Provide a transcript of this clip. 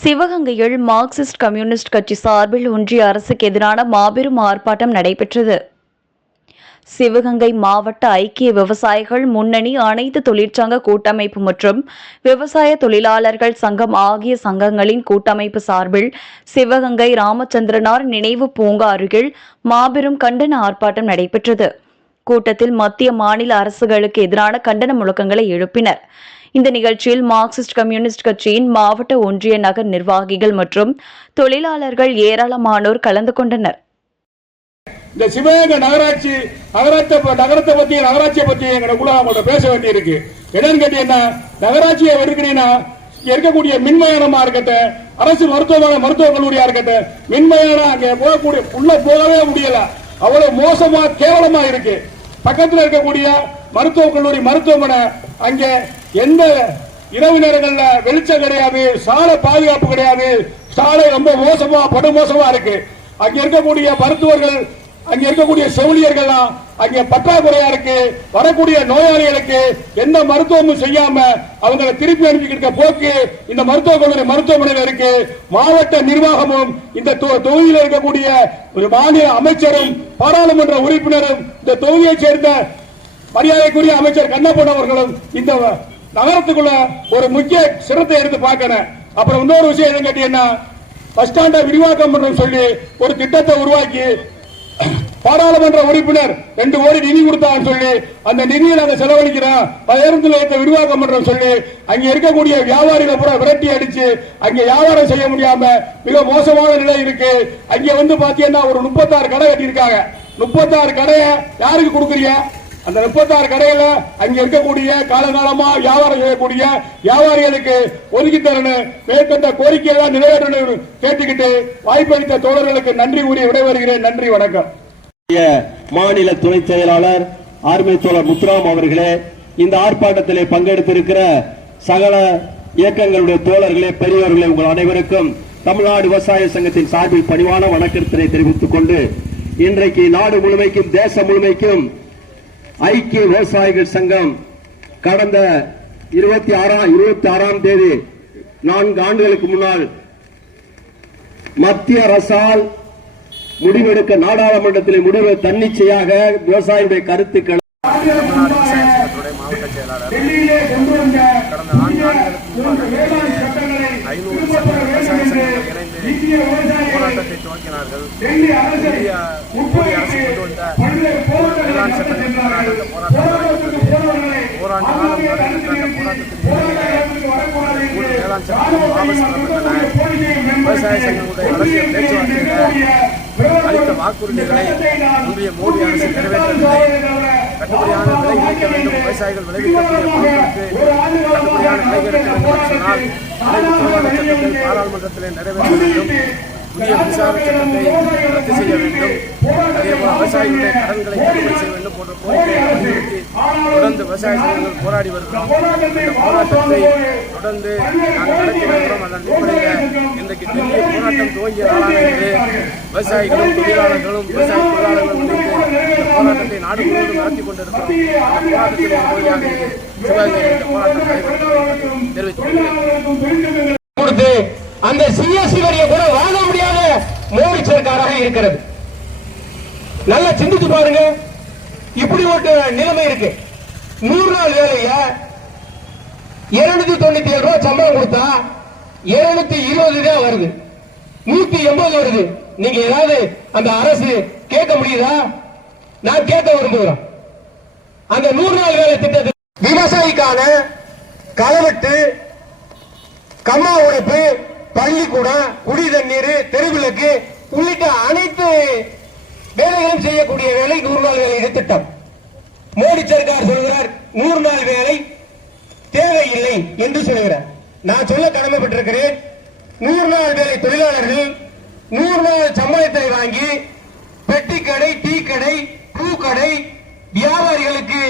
சிவகங்கையில் Marxist communist கட்சி சார்பில் ஒன்றிய அரசுக்கு எதிரான மாபெரும் ஆர்ப்பாட்டம் நடைபெற்றது. சிவகங்கை மாவட்ட ஐக்கிய விவசாயிகள் முன்னணி அனைத்து தொழிற்சங்க கூட்டமைப்பு மற்றும் விவசாய தொழிலாளர்கள் சங்கம் ஆகிய சங்கங்களின் கூட்டமைப்பு சார்பில் சிவகங்கை ராமச்சந்திரனார் நினைவு பூங்கா அருகில் மாபெரும் கண்டன ஆர்ப்பாட்டம் நடைபெற்றது. கூட்டத்தில் மத்திய மாநில அரசுகளுக்கு எதிரான கண்டன முழக்கங்களை எழுப்பினர். இந்த நிகழ்ச்சியில் மார்க்சிஸ்ட் கம்யூனிஸ்ட் கட்சியின் மாவட்ட ஒன்றிய நகர் நிர்வாகிகள் மற்றும் தொழிலாளர்கள் ஏராளமானோர் கலந்து கொண்டனர். இந்த சிவகங்கை நகராட்சி நகராட்சி நகரத்தை பத்தி நகராட்சியை பத்தி எங்களுக்குள்ள அவங்கள்ட்ட பேச வேண்டியிருக்கு. என்னன்னு கேட்டீங்கன்னா நகராட்சியை வெறுக்கிறீங்கன்னா இருக்கக்கூடிய மின்மயானமா இருக்கட்டும் அரசு மருத்துவமனை மருத்துவக் கல்லூரியா இருக்கட்டும் மின்மயானம் அங்க போகக்கூடிய உள்ள போகவே முடியல. அவ்வளவு மோசமா கேவலமா இருக்கு. பக்கத்துல இருக்கக்கூடிய மருத்துவக் கல்லூரி மருத்துவமனை அங்கே எந்த இரவு நேரங்கள்ல வெளிச்சம் கிடையாது சாலை பாதுகாப்பு கிடையாது சாலை ரொம்ப மோசமா படு மோசமா இருக்கு. அங்க இருக்கக்கூடிய மருத்துவர்கள் அங்க இருக்கக்கூடிய செவிலியர்கள்லாம் அங்க பற்றாக்குறையா இருக்கு வரக்கூடிய நோயாளிகளுக்கு எந்த மருத்துவமும் செய்யாம அவங்களை திருப்பி அனுப்பிக்கிட்ட போக்கு இந்த மருத்துவ கல்லூரி மருத்துவமனையில் இருக்கு. மாவட்ட நிர்வாகமும் இந்த தொ- தொகுதியில் இருக்கக்கூடிய ஒரு மாநில அமைச்சரும் பாராளுமன்ற உறுப்பினரும் இந்த தொகுதியைச் சேர்ந்த மரியாதைக்குரிய அமைச்சர் கண்ணப்பன் அவர்களும் இந்த நகரத்துக்குள்ள ஒரு முக்கிய சிரத்தை எடுத்து பார்க்கணும் அப்புறம் இன்னொரு விஷயம் என்ன கேட்டீங்கன்னா பஸ் ஸ்டாண்டை விரிவாக்கம் பண்ணணும் சொல்லி ஒரு திட்டத்தை உருவாக்கி பாராளுமன்ற உறுப்பினர் ரெண்டு கோடி நிதி கொடுத்தான்னு சொல்லி அந்த நிதியை நாங்க செலவழிக்கிறோம் பேருந்து நிலையத்தை விரிவாக்கம் பண்றோம் சொல்லி அங்க இருக்கக்கூடிய வியாபாரிகளை பூரா விரட்டி அடிச்சு அங்க வியாபாரம் செய்ய முடியாம மிக மோசமான நிலை இருக்கு. அங்க வந்து பாத்தீங்கன்னா ஒரு முப்பத்தாறு கடை கட்டியிருக்காங்க. முப்பத்தாறு கடையை யாருக்கு கொடுக்குறீங்க? அந்த முப்பத்தாறு கடையில அங்க இருக்கக்கூடிய காலகாலமா வியாபாரம் செய்யக்கூடிய வியாபாரிகளுக்கு ஒதுக்கி தரணும் மேற்கொண்ட கோரிக்கையெல்லாம் நிறைவேற்றணும் கேட்டுக்கிட்டு வாய்ப்பளித்த தோழர்களுக்கு நன்றி கூறி விடைபெறுகிறேன். நன்றி வணக்கம். மாநில துணை செயலாளர் ஆர்மி தோழர் முத்துராம் அவர்களே இந்த ஆர்ப்பாட்டத்திலே பங்கெடுத்திருக்கிற சகல இயக்கங்களுடைய தோழர்களே பெரியவர்களே உங்கள் அனைவருக்கும் தமிழ்நாடு விவசாய சங்கத்தின் சார்பில் பணிவான வணக்கத்தினை தெரிவித்துக் கொண்டு இன்றைக்கு நாடு முழுமைக்கும் தேசம் முழுமைக்கும் ஐக்கிய விவசாயிகள் சங்கம் கடந்த இருபத்தி ஆறாம் இருபத்தி ஆறாம் தேதி நான்கு ஆண்டுகளுக்கு முன்னால் மத்திய அரசால் முடிவெடுக்க நாடாளுமன்றத்தில் முடிவு தன்னிச்சையாக விவசாயிகளுடைய கருத்துக்களை மாவட்ட செயலாளர் கடந்த நான்கு ஆண்டுகளுக்கு முன்பாக ஐநூறு சங்க விவசாய சங்கங்கள் இணைந்து போராட்டத்தை துவக்கினார்கள். இந்திய மோடி அரசு கொண்டு வந்த ஓராண்டு காலம் நடைபெற்ற அந்த வேளாண் வாபஸ் பெறப்பட்டன விவசாய சங்கங்களுடைய அரசியல் பேச்சுவார்த்தையில் அளித்த வாக்குறுதிகளை இந்திய மோடி அரசு நிறைவேற்றவில்லை கட்டுப்படியான விலை கிடைக்க வேண்டும் விவசாயிகள் விளைவிக்கக்கூடிய பொருட்களுக்கு கட்டுப்படியான விலை கிடைக்க வேண்டும் சொன்னால் பாராளுமன்றத்தில் நிறைவேற்ற வேண்டும். புதிய மின்சார சட்டத்தை ரத்து செய்ய வேண்டும். அதேபோல் விவசாயிகளுடைய கடன்களை தள்ளுபடி செய்ய வேண்டும் போன்ற கோரிக்கைகளை வலியுறுத்தி தொடர்ந்து விவசாய சங்கங்கள் போராடி வருகிறோம். இந்த போராட்டத்தை தொடர்ந்து நாங்கள் நடத்தி வருகிறோம். அதன் அடிப்படையில் இன்றைக்கு பெரிய போராட்டம் துவங்கிய நாளாக இன்று விவசாயிகளும் தொழிலாளர்களும் விவசாய தொழிலாளர்களும் இந்த போராட்டத்தை நாடு முழுவதும் நடத்தி கொண்டிருக்கிறோம். அந்த போராட்டத்தில் ஒரு பகுதியாக இன்று இந்த போராட்டம் நடைபெறுகிறது தெரிவித்துக் கொள்கிறேன். அந்த சிஎஸ்சி வரியை கூட வாங்க முடியாத மோடி இருக்கிறது. நல்லா சிந்திச்சு பாருங்க. இப்படி ஒரு நிலைமை இருக்கு. நூறு நாள் வேலைய இருநூத்தி தொண்ணூத்தி ஏழு ரூபாய் சம்பளம் கொடுத்தா இருநூத்தி இருபது தான் வருது. நூத்தி எண்பது வருது. நீங்க ஏதாவது அந்த அரசு கேட்க முடியுதா? நான் கேட்க விரும்புகிறோம். அந்த நூறு நாள் வேலை திட்டத்தை விவசாயிக்கான களவெட்டு கம்மா உழைப்பு பள்ளிக்கூடம் குடி தண்ணீர் தெருவிளக்கு உள்ளிட்ட அனைத்து வேலைகளும் செய்யக்கூடிய வேலை நூறு நாள் வேலை இது திட்டம். மோடி சர்க்கார் சொல்கிறார் நூறு நாள் வேலை தேவையில்லை என்று சொல்கிறார். நான் சொல்ல கடமைப்பட்டிருக்கிறேன் நூறு நாள் வேலை தொழிலாளர்கள் நூறு நாள் சம்பளத்தை வாங்கி பெட்டி கடை டீ கடை பூ கடை வியாபாரிகளுக்கு